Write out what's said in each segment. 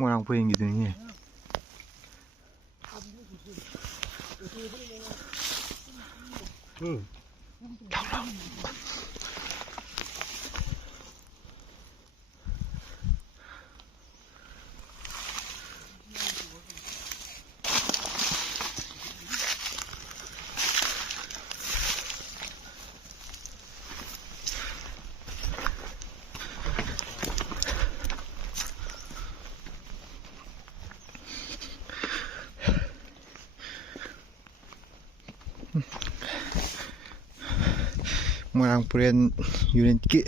Moirang 보행기둥이 응. Moirang Puren 유닛기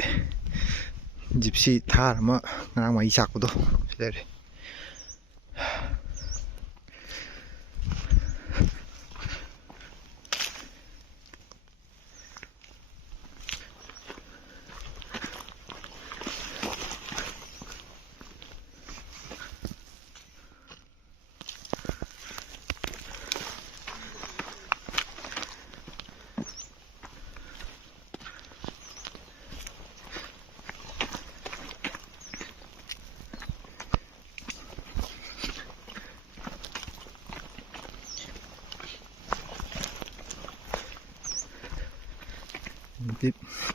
집시 타르마 ngarang mai sakdo sire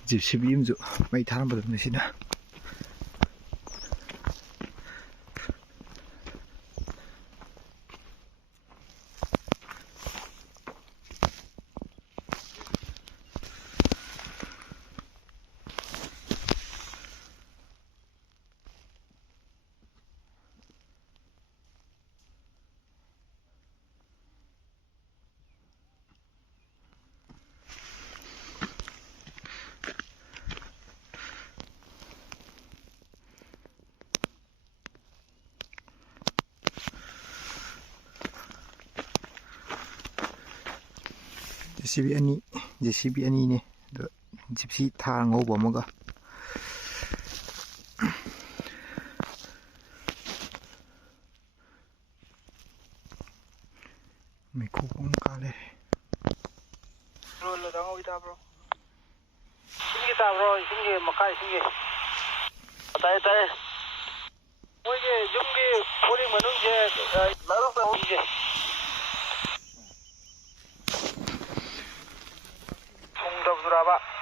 집 12임주 많이 타는 보다 넣으시나 JCB 아니네 집시 타랑 오버 뭐가 메코 공가래 롤로 당하고 bro. 신기 다 bro. 신기 막하이 신기. 따에 따에. 뭐이게 jungi 보링 만ung je 나로가 오이게. 송답 수라바.